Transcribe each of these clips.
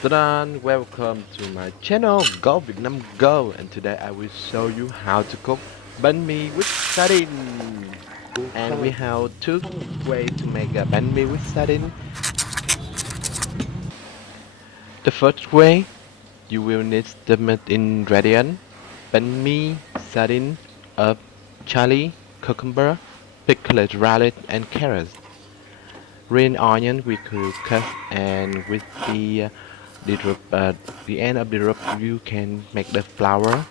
Sardine, welcome to my channel Go Vietnam Go, and today I will show you how to cook bánh mì with sardine. And we have two ways to make a bánh mì with sardine. The first way, you will need the main ingredient: bánh mì, sardine, herb, chili, cucumber, pickled radish, and carrots. Green onion we could cut, and with the end of the rope you can make the flour.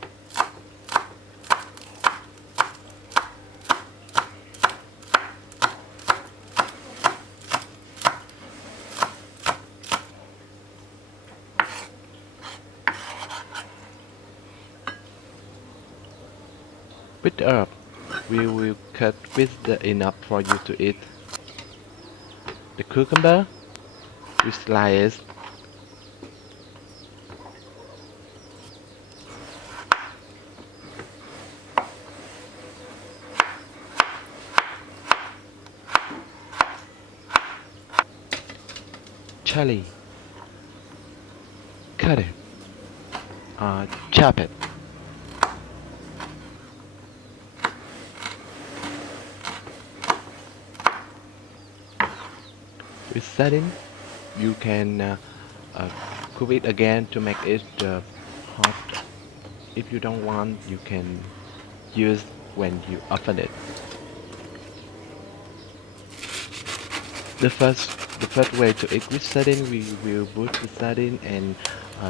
With herb, we will cut with the enough for you to eat. The cucumber, we slice. Chili, cut it, chop it. With sardine, you can cook it again to make it hot. If you don't want, you can use when you open it. The first way to eat with sardine, we will put the sardine and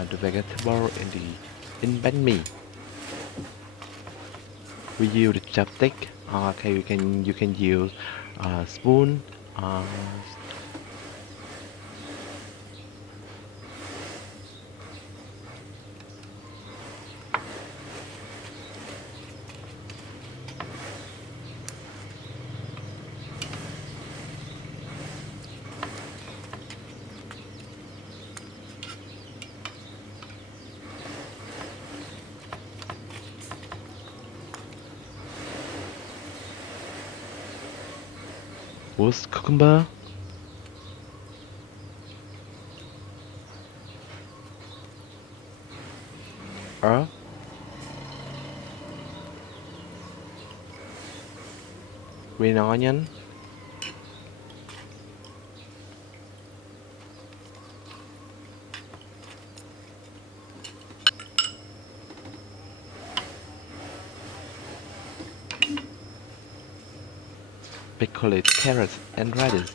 the vegetable in bánh mì. We use the chopstick. Okay, you can use spoon. With cucumber, herb, green onion, pickled carrots, and radish.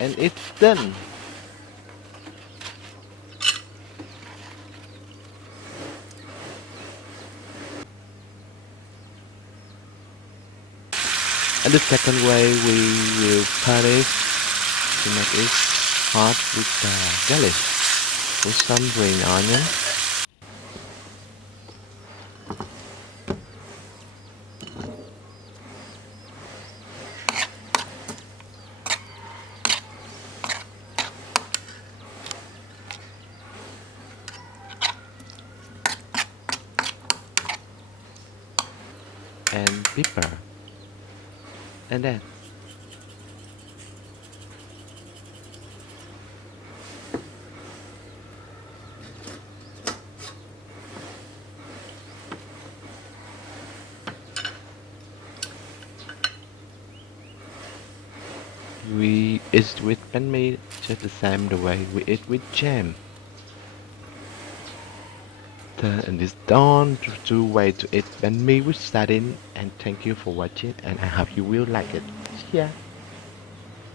And it's done. And the second way, we will punish to make it hot with garlic, with some green onion, and pepper, and then we eat with bánh mì just the same the way we eat with jam. And this done two way to eat bánh mì with sardine, and thank you for watching, and I hope you will like it. Yeah.